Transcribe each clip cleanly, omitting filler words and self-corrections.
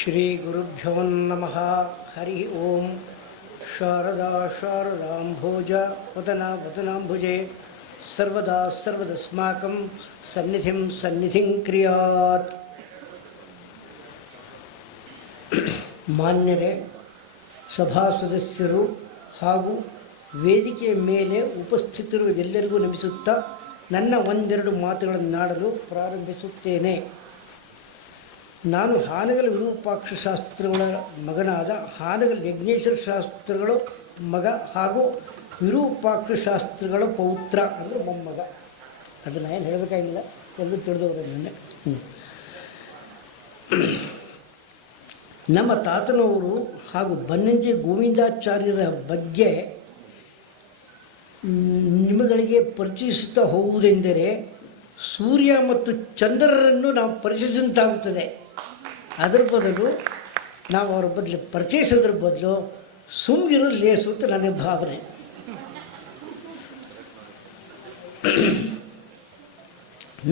ಶ್ರೀ ಗುರುಭ್ಯೋ ನಮಃ. ಹರಿ ಓಂ. ಶಾರದಾ ಶಾರದಾಂಭೋಜ ವದನ ವದನಾಂಭುಜೆ ಸರ್ವದಾ ಸರ್ವದಸ್ಮಾಕಂ ಸನ್ನಿಧಿಂ ಕ್ರಿಯಾತ್. ಮಾನ್ಯರೇ, ಸಭಾ ಸದಸ್ಯರು ಹಾಗೂ ವೇದಿಕೆಯ ಮೇಲೆ ಉಪಸ್ಥಿತರು ಎಲ್ಲರಿಗೂ ನಮಿಸುತ್ತಾ ನನ್ನ ಒಂದೆರಡು ಮಾತುಗಳನ್ನಾಡಲು ಪ್ರಾರಂಭಿಸುತ್ತೇನೆ. ನಾನು ಹಾನಗಲ್ ವಿರೂಪಾಕ್ಷ ಶಾಸ್ತ್ರಿಗಳ ಮಗನಾದ ಹಾನಗಲ್ ಯಜ್ಞೇಶ್ವರ ಶಾಸ್ತ್ರಿಗಳ ಮಗ ಹಾಗೂ ವಿರೂಪಾಕ್ಷ ಶಾಸ್ತ್ರಿಗಳ ಪೌತ್ರ ಅಂದರೆ ಮೊಮ್ಮಗ. ಅದನ್ನು ಏನು ಹೇಳಬೇಕಾಗಿಲ್ಲ, ಎಲ್ಲರೂ ತಿಳಿದವರು ನೆನ್ನೆ. ನಮ್ಮ ತಾತನವರು ಹಾಗೂ ಬನ್ನಂಜೆ ಗೋವಿಂದಾಚಾರ್ಯರ ಬಗ್ಗೆ ನಿಮಗಳಿಗೆ ಪರಿಚಯಿಸುತ್ತಾ ಹೋಗುವುದೆಂದರೆ ಸೂರ್ಯ ಮತ್ತು ಚಂದ್ರರನ್ನು ನಾವು ಪರಿಚಯಿಸಿದಂತಾಗುತ್ತದೆ. ಅದರ ಬದಲು ನಾವು ಅವರ ಬದಲು ಪರಿಚಯಿಸೋದ್ರ ಬದಲು ಸುಮ್ಗಿರು ಲೇಸು ಅಂತ ನನ್ನ ಭಾವನೆ.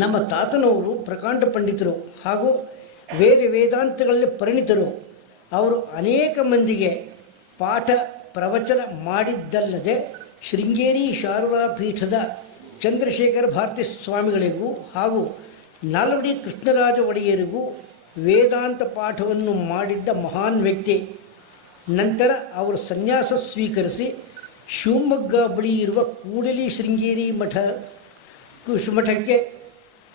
ನಮ್ಮ ತಾತನವರು ಪ್ರಕಾಂಡ ಪಂಡಿತರು ಹಾಗೂ ವೇದಾಂತಗಳಲ್ಲಿ ಪರಿಣಿತರು. ಅವರು ಅನೇಕ ಮಂದಿಗೆ ಪಾಠ ಪ್ರವಚನ ಮಾಡಿದ್ದಲ್ಲದೆ ಶೃಂಗೇರಿ ಶಾರದಾ ಪೀಠದ ಚಂದ್ರಶೇಖರ ಭಾರತಿ ಸ್ವಾಮಿಗಳಿಗೂ ಹಾಗೂ ನಾಲ್ವಡಿ ಕೃಷ್ಣರಾಜ ಒಡೆಯರಿಗೂ ವೇದಾಂತ ಪಾಠವನ್ನು ಮಾಡಿದ್ದ ಮಹಾನ್ ವ್ಯಕ್ತಿ. ನಂತರ ಅವರು ಸನ್ಯಾಸ ಸ್ವೀಕರಿಸಿ ಶಿವಮೊಗ್ಗ ಬಳಿ ಇರುವ ಕೂಡಲಿ ಶೃಂಗೇರಿ ಮಠಕ್ಕೆ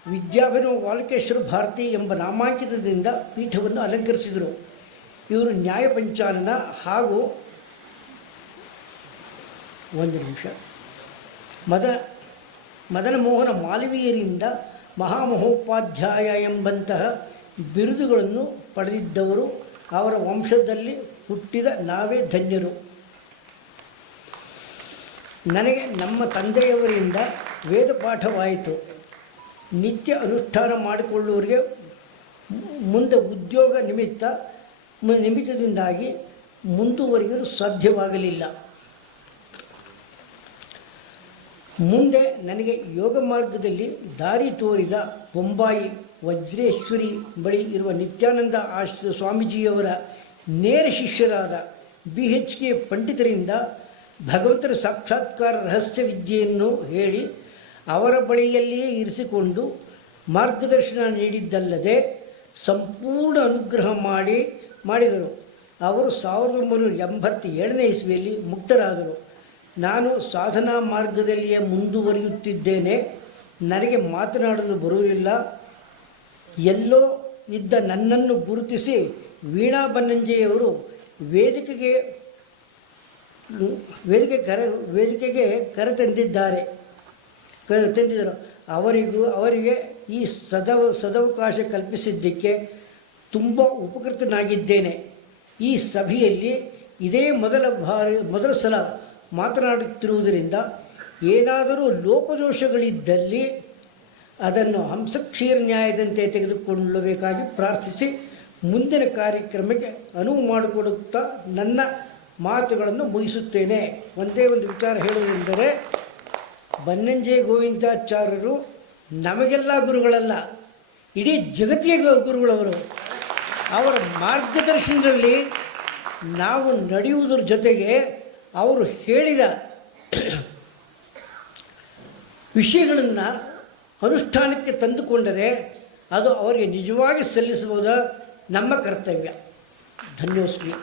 ವಿದ್ಯಾಭಿನವ ವಾಲ್ಕೇಶ್ವರ ಭಾರತಿ ಎಂಬ ನಾಮಾಂಕಿತದಿಂದ ಪೀಠವನ್ನು ಅಲಂಕರಿಸಿದರು. ಇವರು ನ್ಯಾಯ ಪಂಚಾನನ ಹಾಗೂ ಮದನ ಮೋಹನ ಮಾಲವೀಯರಿಂದ ಮಹಾಮಹೋಪಾಧ್ಯಾಯ ಎಂಬಂತಹ ಬಿರುದುಗಳನ್ನು ಪಡೆದಿದ್ದವರು. ಅವರ ವಂಶದಲ್ಲಿ ಹುಟ್ಟಿದ ನಾವೇ ಧನ್ಯರು. ನನಗೆ ನಮ್ಮ ತಂದೆಯವರಿಂದ ವೇದ ಪಾಠವಾಯಿತು. ನಿತ್ಯ ಅನುಷ್ಠಾನ ಮಾಡಿಕೊಳ್ಳುವವರಿಗೆ ಮುಂದೆ ಉದ್ಯೋಗ ನಿಮಿತ್ತದಿಂದಾಗಿ ಮುಂದುವರಿಯಲು ಸಾಧ್ಯವಾಗಲಿಲ್ಲ. ಮುಂದೆ ನನಗೆ ಯೋಗ ಮಾರ್ಗದಲ್ಲಿ ದಾರಿ ತೋರಿದ ಬೊಂಬಾಯಿ ವಜ್ರೇಶ್ವರಿ ಬಳಿ ಇರುವ ನಿತ್ಯಾನಂದ ಸ್ವಾಮೀಜಿಯವರ ನೇರ ಶಿಷ್ಯರಾದ BHK ಪಂಡಿತರಿಂದ ಭಗವಂತನ ಸಾಕ್ಷಾತ್ಕಾರ ರಹಸ್ಯ ವಿದ್ಯೆಯನ್ನು ಹೇಳಿ ಅವರ ಬಳಿಯಲ್ಲಿಯೇ ಇರಿಸಿಕೊಂಡು ಮಾರ್ಗದರ್ಶನ ನೀಡಿದ್ದಲ್ಲದೆ ಸಂಪೂರ್ಣ ಅನುಗ್ರಹ ಮಾಡಿದರು. ಅವರು 1987ನೇ ಇಸ್ವಿಯಲ್ಲಿ ಮುಕ್ತರಾದರು. ನಾನು ಸಾಧನಾ ಮಾರ್ಗದಲ್ಲಿಯೇ ಮುಂದುವರಿಯುತ್ತಿದ್ದೇನೆ. ನನಗೆ ಮಾತನಾಡಲು ಬರುವುದಿಲ್ಲ. ಎಲ್ಲೋ ಇದ್ದ ನನ್ನನ್ನು ಗುರುತಿಸಿ ವೀಣಾ ಬನ್ನಂಜೆಯವರು ವೇದಿಕೆಗೆ ತಂದಿದ್ದರು. ಅವರಿಗೆ ಈ ಸದವಕಾಶ ಕಲ್ಪಿಸಿದ್ದಕ್ಕೆ ತುಂಬ ಉಪಕೃತನಾಗಿದ್ದೇನೆ. ಈ ಸಭೆಯಲ್ಲಿ ಇದೇ ಮೊದಲ ಸಲ ಮಾತನಾಡುತ್ತಿರುವುದರಿಂದ ಏನಾದರೂ ಲೋಪದೋಷಗಳಿದ್ದಲ್ಲಿ ಅದನ್ನು ಹಂಸಕ್ಷೀರ ನ್ಯಾಯದಂತೆ ತೆಗೆದುಕೊಳ್ಳಬೇಕಾಗಿ ಪ್ರಾರ್ಥಿಸಿ ಮುಂದಿನ ಕಾರ್ಯಕ್ರಮಕ್ಕೆ ಅನುವು ಮಾಡಿಕೊಡುತ್ತಾ ನನ್ನ ಮಾತುಗಳನ್ನು ಮುಗಿಸುತ್ತೇನೆ. ಒಂದೇ ಒಂದು ವಿಚಾರ ಹೇಳುವುದೆಂದರೆ, ಬನ್ನಂಜೆ ಗೋವಿಂದಾಚಾರ್ಯರು ನಮಗೆಲ್ಲ ಗುರುಗಳಲ್ಲ, ಇಡೀ ಜಗತ್ತಿಗೆ ಗುರುಗಳವರು. ಅವರ ಮಾರ್ಗದರ್ಶನದಲ್ಲಿ ನಾವು ನಡೆಯುವುದರ ಜೊತೆಗೆ ಅವರು ಹೇಳಿದ ವಿಷಯಗಳನ್ನು ಅನುಷ್ಠಾನಕ್ಕೆ ತಂದುಕೊಂಡರೆ ಅದು ಅವರಿಗೆ ನಿಜವಾಗಿ ಸಲ್ಲಿಸುವುದು ನಮ್ಮ ಕರ್ತವ್ಯ. ಧನ್ಯೋಸ್ಮಿ.